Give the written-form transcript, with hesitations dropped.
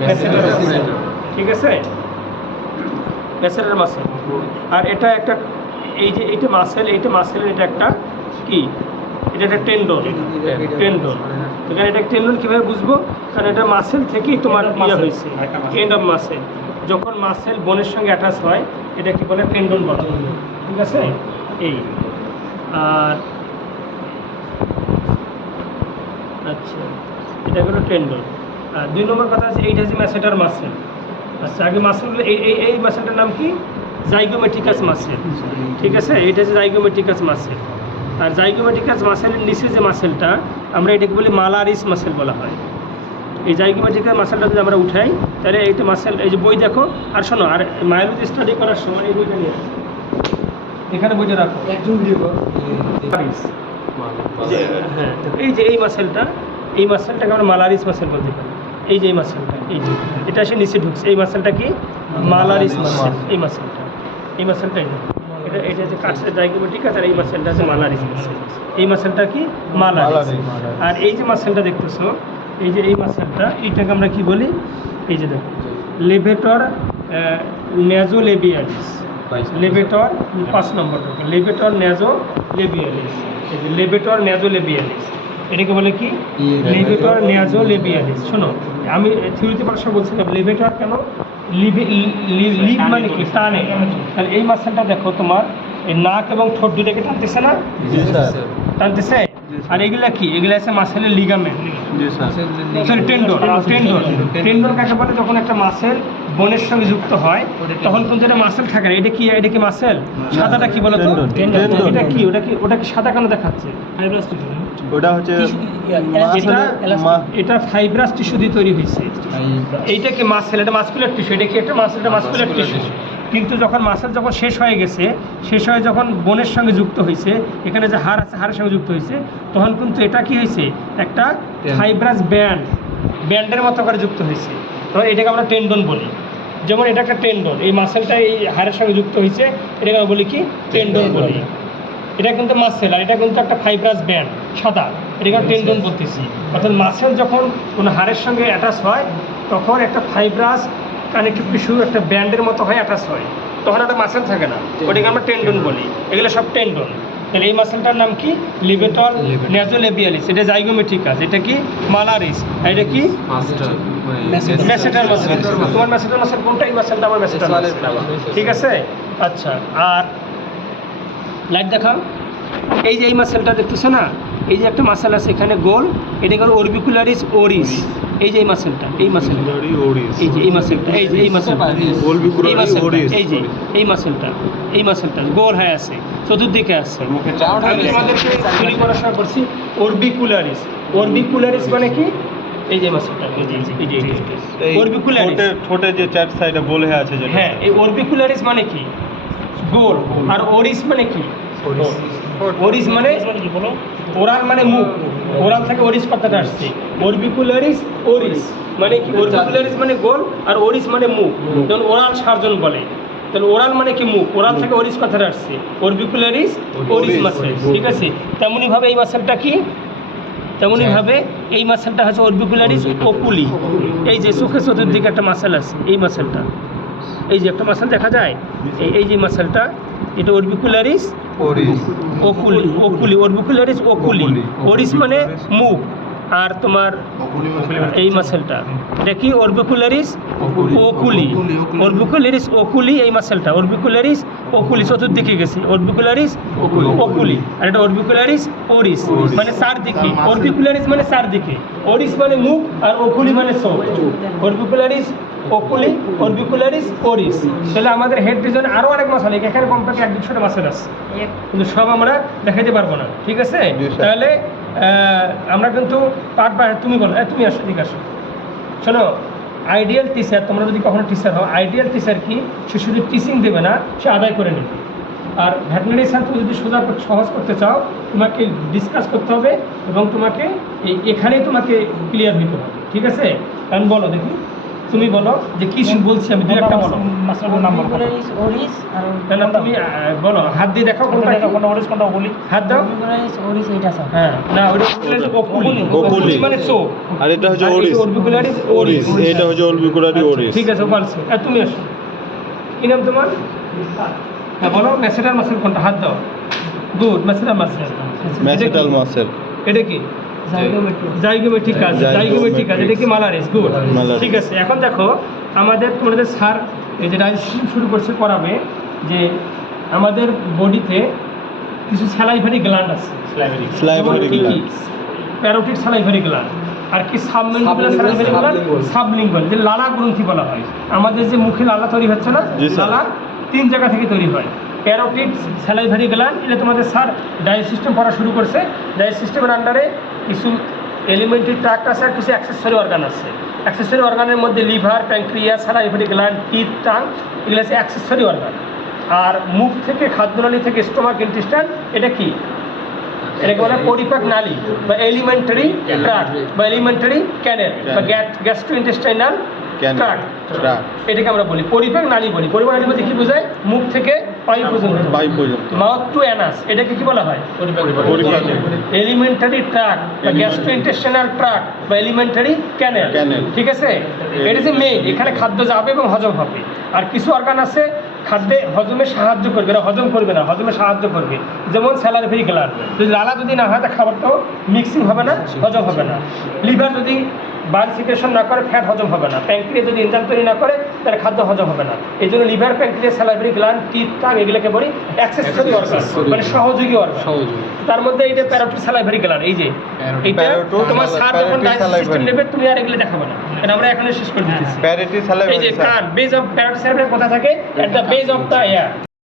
ম্যাসেটার muscle, ঠিক আছে, ম্যাসেটার muscle. আর এটা একটা, এই যে এইটা মাসেল, এইটা মাসেলের এটা একটা কি, এটা একটা টেন্ডন, টেন্ডন। এখানে এটা টেন্ডন কীভাবে বুঝবো? কারণ এটা মাসেল থেকেই তোমার ইয়ে হয়েছে, এন্ড অফ মাসেল। যখন মাসেল বোনের সঙ্গে অ্যাটাচ হয় এটা কি বলে, টেন্ডন বলা হয়, ঠিক আছে। এই আর আচ্ছা, এটা হলো টেন্ডন। আর 2 নম্বর কথা আছে, এইটা হচ্ছে ম্যাসেটার মাসেল। আচ্ছা, আগে মাসেলগুলো এই মাসেলটার নাম কি? জাইগোমেট্রিকাস মাসেল, ঠিক আছে। এটা হচ্ছে জাইগোমেট্রিকাস মাসেল। আর জাইগোমেট্রিকাস মাসেলের নিচে যে মাসেলটা, আমরা এটাকে বলি মালারিস মাসেল বলা হয়। এই জাইগোমেট্রিকাস মাসেলটা যদি আমরা উঠাই তাহলে এইটা মাসেল, এই যে বই দেখো। আর শোনো, আর মায়োলজি স্টাডি করার সময় এই বইটা নিয়ে এখানে বইটা রাখো, একজন ভিডিও করো। হ্যাঁ, এই যে এই মাসেলটাকে আমরা মালারিস মাসেল বলতে পারি। এই যে এই মাসেলটা, এই যে এটা এসে নিচে ঢুকছে, এই মাসেলটা কি? মালারিস মাসেল। এই মাসেলটা এটা হচ্ছে কাছের জাইগোমেট্রিক, আর এই মাসেলটা হচ্ছে মালারিস মাসেল। এই মাসেলটা কি? মালারিস। আর এই যে মাসেলটা দেখতেছো, এই যে এই মাসেলটা, এইটাকে আমরা কি বলি? এই যে দেখো, লেভেটর ন্যাজোলেবিয়ালিস। লেভেটর 5 নম্বরটা, লেভেটর ন্যাজোলেবিয়ালিস। এই যে লেভেটর ন্যাজোলেবিয়ালিস, এটাকে বলে কি? লেভেটর ন্যাজোলেবিয়ালিস। শোনো, আমি থিওরিতে পড়ার সময় বলছিলাম লেভেটর কেন, লিভ মানে কি? টানে। তাহলে এই মাসেলটা দেখো, তোমার এই নাক এবং ঠোঁট দুটোকে টানতেছে না? টানতেছে। আর এগুলা কি? এগুলা আছে মাসেলের লিগামেন্ট, সরি টেন্ডন। টেন্ডন কাকে বলে? যখন একটা মাসেল বোনের সঙ্গে যুক্ত হয় তখন কিন্তু এটা মাসেল থাকে না। এটা কি? এটা কি মাসেল? সাদাটা কি বলো তো? এটা কি? ওটা কি সাদা কেন দেখাচ্ছে? ওটা হচ্ছে এটা ফাইব্রাস টিস্যু দিয়ে তৈরি হয়েছে। এইটা কি মাসেল? এটা মাসকুলার টিস্যু। এটা কি একটা মাসেল? এটা মাসকুলার টিস্যু। কিন্তু যখন মাসেল যখন শেষ হয়ে গেছে, শেষ হয়ে যখন বোনের সঙ্গে যুক্ত হয়েছে, এখানে যে হাড় আছে হাড়ের সঙ্গে যুক্ত হয়েছে, তখন কিন্তু এটা কি হয়েছে? একটা ফাইব্রাস ব্যান্ডের মতো করে যুক্ত হয়েছে। তখন এটাকে আমরা টেন্ডন বলি। যেমন এটা একটা টেন্ডন, এই মাসেলটা এই হাড়ের সঙ্গে যুক্ত হয়েছে, এটাকে আমরা বলি কি? টেন্ডন বলি। এটা কিন্তু মাসেল, আর এটা কিন্তু একটা ফাইব্রাস ব্যান্ড সাদা, এটাকে আমরা টেন্ডন বলতেছি। অর্থাৎ মাসেল যখন কোনো হাড়ের সঙ্গে অ্যাটাচ হয় তখন একটা ফাইব্রাস কানেকটিভ টিস্যু একটা ব্যান্ডের মতো হয়, অ্যাটাচ হয়, তখন একটা মাসেল থাকে না, ওটাকে আমরা টেন্ডন বলি। এগুলো সব টেন্ডন। তাহলে এই মাসেলটার নাম কি? লিভেটর ন্যাজোলেবিয়ালিস। এটা জাইগোমেট্রিকাস। এটা কি? মালারিস। আর এটা কি? ম্যাসেটার মাসেল। তোমার ম্যাসেটার মাসেল কোনটা? এই মাসেলটা আমার ম্যাসেটার মাসেল, ঠিক আছে। আচ্ছা, আর লাইট দেখাও। এই যে এই মাসেলটা দেখতেছো না, এই যে একটা মাসেল আছে এখানে গোল, এটাকে অরবিকুলারিস ওরিস। এই যে এই মাসেলটা, এই মাসেলটা, এই যে এই মাসেলটা, এই যে এই মাসেলটা, এই যে এই মাসেলটা গোল হয়ে আছে, চতুর্দিকে আছে। আমি তোমাদেরকে তৈরি করার সময় করছি অরবিকুলারিস। অরবিকুলারিস মানে কি? এই যে মাসেলটা, এই যে অরবিকুলারিস, ঠোঁটে যে চার সাইডে গোল হয়ে আছে যেটা। হ্যাঁ, এই অরবিকুলারিস মানে কি? গোল। আর ওরিস মানে কি? ওরিস মানে ওরাল মানে মুখ, ওরাল থেকে ওরিস কথাটা আসছে। অরবিকুলারিস ওরিস মানে কি? অরবিকুলারিস মানে গোল, আর ওরিস মানে মুখ। যেমন ওরাল সার্জন বলে, তাহলে ওরাল মানে কি? মুখ। ওরাল থেকে ওরিস কথাটা আসছে, অরবিকুলারিস ওরিস মাসেল, ঠিক আছে। তেমনিভাবে এই মাসেলটা কি? তেমনিভাবে এই মাসেলটা হচ্ছে অরবিকুলারিস ওকুলি। এই যে চোখের চতুর্দিকে একটা মাসেল আছে, এই মাসেলটা, এই যে একটা মাসেল দেখা যায়, এই যে মাসেলটা, এটা orbicularis oculi. Orbicularis oculi. Oris মানে মুখ, আর তোমার এই মাসেলটা এটা কি? Orbicularis oculi. অরবিকুলারিস ওকুলি এই মাসেলটা, অরবিকুলারিস ওকুলি চতুর্দিকে গেছে, অরবিকুলারিস ওকুলি। আর এটা অরবিকুলারিস ওরিস মানে চারদিকে। অরবিকুলারিস মানে চারদিকে, ওরিস মানে মুখ, আর ওকুলি মানে চোখ। Orbicularis oculi, orbicularis Oris. তাহলে আমাদের হেড রিজনে আরও অনেক মাসেল, এখানে কমপক্ষে 1-2টা মাসেল আছে, কিন্তু সব আমরা দেখাতে পারবো না, ঠিক আছে। তাহলে আমরা কিন্তু পার্ট বাই, তুমি বলো, তুমি আসো, ঠিক আছে। শোনো, আইডিয়াল টিচার, তোমরা যদি কখনো টিচার হও, আইডিয়াল টিচার কি? সে শুধু টিচিং দেবে না, সে আদায় করে নেবে। আর ভেটেরিনারি সায়েন্স তুমি যদি সহজ করতে চাও, তোমাকে ডিসকাস করতে হবে এবং তোমাকে এখানেই তোমাকে ক্লিয়ার দিতে হবে, ঠিক আছে। কারণ বলো দেখি, তুমি বলো যে কি বলছি আমি, দুই একটা বলো। মাসের নাম্বার Orbicularis oris আর না না তুমি বলো, হাত দিয়ে দেখাও কোনটা কি? কোনটা ওরিস কোনটা বলি হাত দাও। Orbicularis oris এইটা স্যার। হ্যাঁ না ওটা ওকুলি, ওকুলি। মানে চোখ। আর এটা হচ্ছে আর ওরিস। অরবিকুলারিস ওরিস, এটা হচ্ছে অরবিকুলারি ওরিস। ঠিক আছে বলছো। আর তুমি আসো, কি নাম তোমার? হ্যাঁ বলো, ম্যাসেটাল মাসেল কোনটা? হাত দাও। Good, masseter muscle. Masseter muscle. এটা কি? Zygomatic। জাইগোমেট্রিক আছে, জাইগোমেট্রিক আছে। এটা কি মালারিস? গুড, মালারিস। ঠিক আছে। এখন দেখো তোমাদের স্যার এই যে ডাইজেশন শুরু করছে পড়াবে যে আমাদের বডিতে কিছু স্যালাইভারি গ্ল্যান্ড আছে। স্লাইভারি যেমন কি কি? গ্ল্যান্ড। প্যারোটিড স্যালাইভারি গ্ল্যান্ড, আর কি সাবলিঙ্গুলার স্যালাইভারি গ্ল্যান্ড, সাবলিঙ্গুয়াল, যে লালা গ্রন্থি বলা হয়। আমাদের যে মুখে লালা তৈরি হচ্ছে না, জি, স্যার। লালা 3 জায়গা থেকে তৈরি হয়। প্যারোটিড স্যালাইভারি গ্ল্যান্ড, এটা তোমাদের স্যার ডাইজেস্ট সিস্টেম পড়া শুরু করছে। ডাইজেস্ট সিস্টেমের আন্ডারে কিছু এলিমেন্টারি ট্রাক্ট আছে আর কিছু অ্যাক্সেসরি অর্গান আছে। অ্যাক্সেসরি অর্গানের মধ্যে liver, pancreas, salivary gland, teeth, tongue, এগুলো হচ্ছে অ্যাক্সেসরি অর্গান। আর মুখ থেকে, খাদ্যনালী থেকে স্টোমাক, ইন্টেস্টাইন, এটা কি? এটাকে বলে পরিপাক নালী বা এলিমেন্টারি ট্রাক্ট বা এলিমেন্টারি ক্যানেল বা গ্যাস্ট্রোইন্টেস্টাইনাল ট্রাক্ট, এটাকে আমরা বলি পরিপাক নালী বলি। পরিপাক নালী বলতে কি বোঝায়? মুখ থেকে পাই পর্যন্ত, পাই পর্যন্ত। মাউথ টু অ্যানাস, এটাকে কি বলা হয়? পরিপাক। এলিমেন্টারি ট্রাক্ট বা গ্যাস্ট্রোইন্টেস্টাইনাল ট্রাক্ট বা এলিমেন্টারি ক্যানেল, ক্যানেল। ঠিক আছে? এটা যে মেইন, এখানে খাদ্য যাবে এবং হজম হবে। আর কিছু অর্গান আছে খাদ্যে হজমে সাহায্য করবে না, হজম করবে না, হজমে সাহায্য করবে। যেমন স্যালাইভারি গ্ল্যান্ড, যদি লালা যদি না হয় তা খাবারটাও মিক্সিং হবে না, হজম হবে না। লিভার যদি বার্ন সিক্রেশন না করে ফ্যাট হজম হবে না। প্যানক্রিয়াস যদি এনজাইম তৈরি না করে তাহলে খাদ্য হজম হবে না। এই জন্য liver, pancreas, salivary gland, teeth, tongue এগুলোকে বলি অ্যাক্সেসরি অর্গান, মানে সহযোগী অর্গান। তার মধ্যে এইটা প্যারোটিড স্যালাইভারি গ্ল্যান্ড। এই যে এটা Parotid তোমার স্যার যখন salivary ডাইজেস্ট সিস্টেম gland। নেবে তুমি আর এগুলো দেখাবে না, কারণ আমরা এখানে শেষ করে দিতেছি। প্যারিটি এই যে স্যালাইভারি কান, বেজ অফ প্যারোটিড স্যালাইভারি কোথা থাকে? At the base of the air.